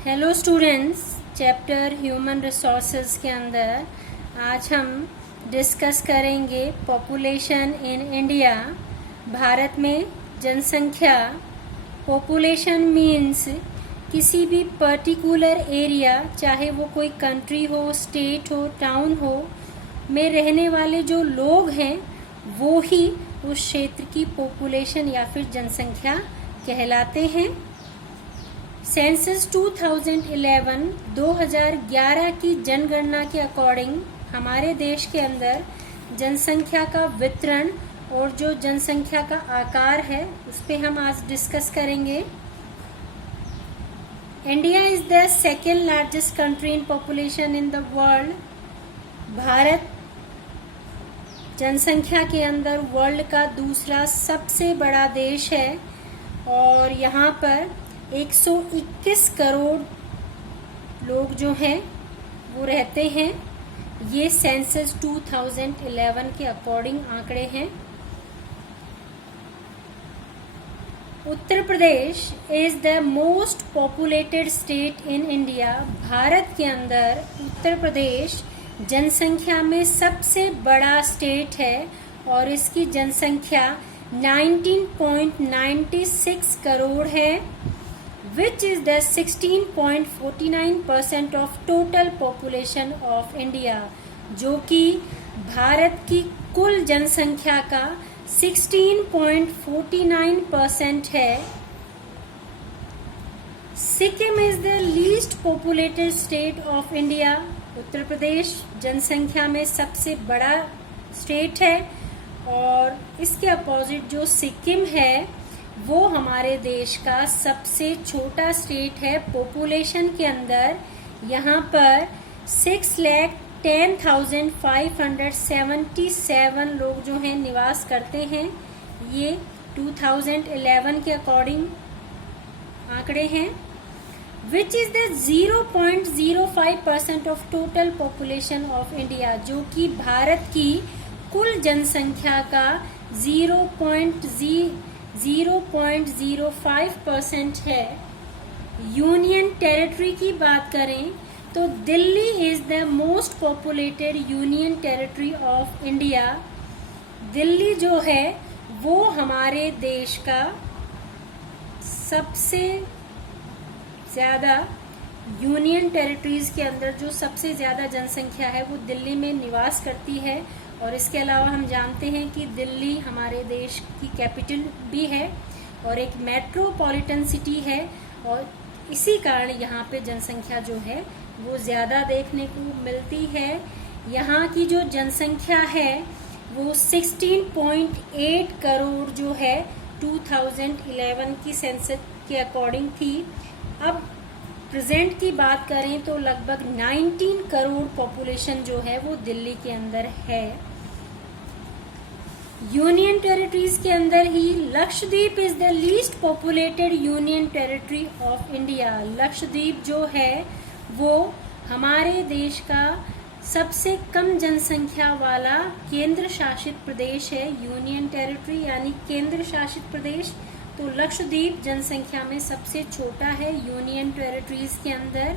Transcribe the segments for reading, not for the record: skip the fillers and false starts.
Hello students, chapter human resources के अंदर आज हम डिस्कस करेंगे पॉपुलेशन इन इंडिया। भारत में जनसंख्या। पॉपुलेशन मीन्स किसी भी पर्टिकुलर एरिया, चाहे वो कोई कंट्री हो, स्टेट हो, टाउन हो, में रहने वाले जो लोग हैं वो ही उस क्षेत्र की पॉपुलेशन या फिर जनसंख्या कहलाते हैं। सेंसस 2011 की जनगणना के अकॉर्डिंग हमारे देश के अंदर जनसंख्या का वितरण और जो जनसंख्या का आकार है उस पे हम आज डिस्कस करेंगे। India is the second largest country in population in the world. Bharat जनसंख्या के अंदर वर्ल्ड का दूसरा सबसे बड़ा देश है और यहाँ पर 121 करोड़ लोग जो हैं वो रहते हैं। ये सेंसस 2011 के अकॉर्डिंग आंकड़े हैं। Uttar Pradesh is the most populated state in India. Bharat के अंदर उत्तर प्रदेश जनसंख्या में सबसे बड़ा स्टेट है और इसकी जनसंख्या 19.96 करोड़ है, which is the 16.49% of total population of India, जो कि भारत की कुल जनसंख्या का 16.49% है। Sikkim is the least populated state of India. Uttar Pradesh जनसंख्या में सबसे बड़ा स्टेट है और इसके अपोजिट जो सिक्किम है वो हमारे देश का सबसे छोटा स्टेट है। पॉपुलेशन के अंदर यहाँ पर 6,10,577 लोग जो हैं निवास करते हैं। ये 2011 के अकॉर्डिंग आंकड़े हैं। Which is the 0.05% of total population of India, जो कि भारत की कुल जनसंख्या का 0.05% है। यूनियन टेरिटरी की बात करें तो Delhi is the most populated union territory of India. Delhi जो है वो हमारे देश का सबसे ज्यादा यूनियन टेरिटरीज के अंदर जो सबसे ज्यादा जनसंख्या है वो दिल्ली में निवास करती है। और इसके अलावा हम जानते हैं कि दिल्ली हमारे देश की कैपिटल भी है और एक मेट्रोपॉलिटन सिटी है और इसी कारण यहाँ पे जनसंख्या जो है वो ज़्यादा देखने को मिलती है। यहाँ की जो जनसंख्या है वो 16.8 करोड़ जो है 2011 की सेंसस के अकॉर्डिंग थी। अब प्रेजेंट की बात करें तो लगभग 19 करोड़ पॉपुलेशन जो है वो दिल्ली के अंदर है। यूनियन टेरिटरीज के अंदर ही Lakshadweep is the least populated union territory of India. Lakshadweep जो है वो हमारे देश का सबसे कम जनसंख्या वाला केंद्र शासित प्रदेश है। यूनियन टेरिटरी यानी केंद्र शासित प्रदेश। तो लक्षद्वीप जनसंख्या में सबसे छोटा है यूनियन टेरिटरीज के अंदर।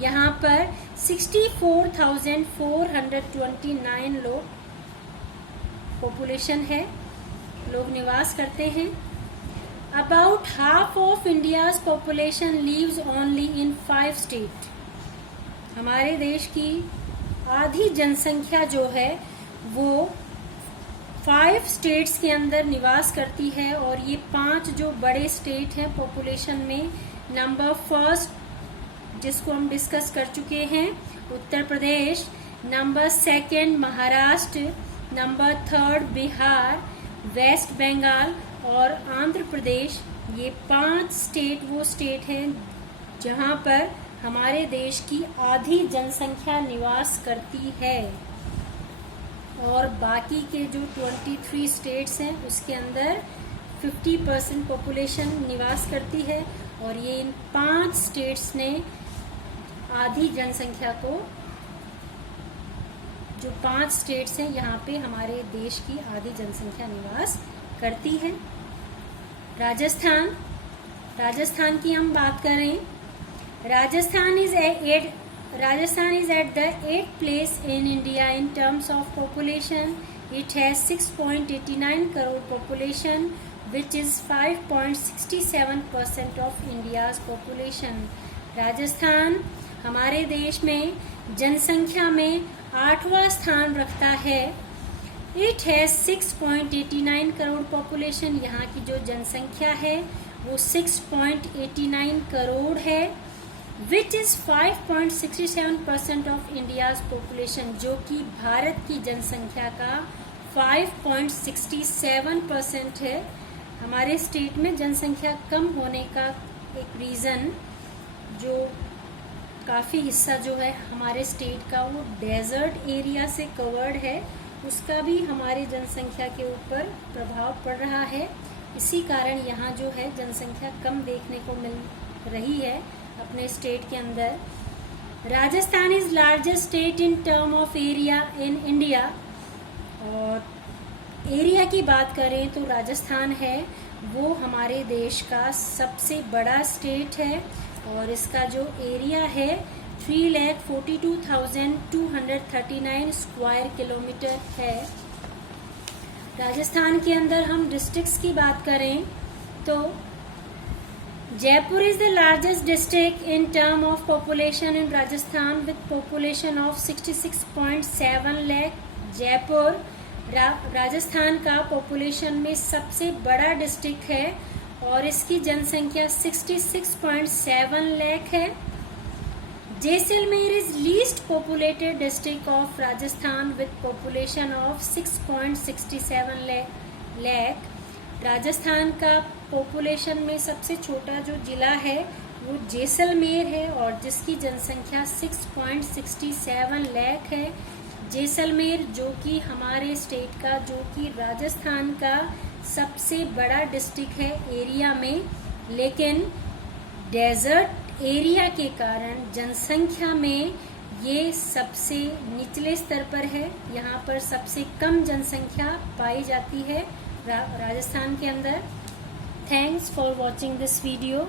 यहाँ पर 64,429 लोग पॉपुलेशन है, लोग निवास करते हैं। About half of India's population leaves only in 5 state. हमारे देश की आधी जनसंख्या जो है वो 5 स्टेट्स के अंदर निवास करती है और ये 5 जो बड़े स्टेट हैं पॉपुलेशन में, नंबर फर्स्ट जिसको हम डिस्कस कर चुके हैं Uttar Pradesh, number second Maharashtra, number third Bihar, west Bengal और आंध्र प्रदेश। ये 5 स्टेट वो स्टेट हैं जहां पर हमारे देश की आधी जनसंख्या निवास करती है और बाकी के जो 23 स्टेट्स हैं उसके अंदर 50% पॉपुलेशन निवास करती है और ये इन 5 स्टेट्स ने आधी जनसंख्या को, जो 5 स्टेट्स हैं यहाँ पे हमारे देश की आधी जनसंख्या निवास करती है। राजस्थान की हम बात करें Rajasthan is at the 8th place in India in terms of population. It has 6.89 crore population, which is 5.67% of India's population. Rajasthan हमारे देश में जनसंख्या में 8वां स्थान रखता है. It has 6.89 crore population. यहाँ की जो जनसंख्या है वो 6.89 करोड़ है, which is 5.67% of India's population, जो कि भारत की जनसंख्या का 5.67% है. हमारे स्टेट में जनसंख्या कम होने का एक रीज़न, जो काफ़ी हिस्सा जो है हमारे स्टेट का वो डेजर्ट एरिया से कवर्ड है, उसका भी हमारी जनसंख्या के ऊपर प्रभाव पड़ रहा है. इसी कारण यहाँ जो है जनसंख्या कम देखने को मिल रही है अपने स्टेट के अंदर. Rajasthan is largest state in term of area in India. और एरिया की बात करें तो राजस्थान है वो हमारे देश का सबसे बड़ा स्टेट है, और इसका जो एरिया है 3,42,239 स्क्वायर किलोमीटर है. राजस्थान के अंदर हम डिस्ट्रिक्ट्स की बात करें तो Jaipur is the largest district in term of population in Rajasthan with population of 66.7 lakh. Jaipur Rajasthan का पॉपुलेशन में सबसे बड़ा डिस्ट्रिक्ट है और इसकी जनसंख्या 66.7 लाख है. Jaisalmer is least populated district of Rajasthan with population of 6.67 lakh. Rajasthan का पॉपुलेशन में सबसे छोटा जो जिला है वो जैसलमेर है और जिसकी जनसंख्या 6.67 लाख है. जैसलमेर जो कि हमारे स्टेट का, जो कि राजस्थान का सबसे बड़ा डिस्ट्रिक्ट है एरिया में, लेकिन डेजर्ट एरिया के कारण जनसंख्या में ये सबसे निचले स्तर पर है. यहाँ पर सबसे कम जनसंख्या पाई जाती है राजस्थान के अंदर. Thanks for watching this video.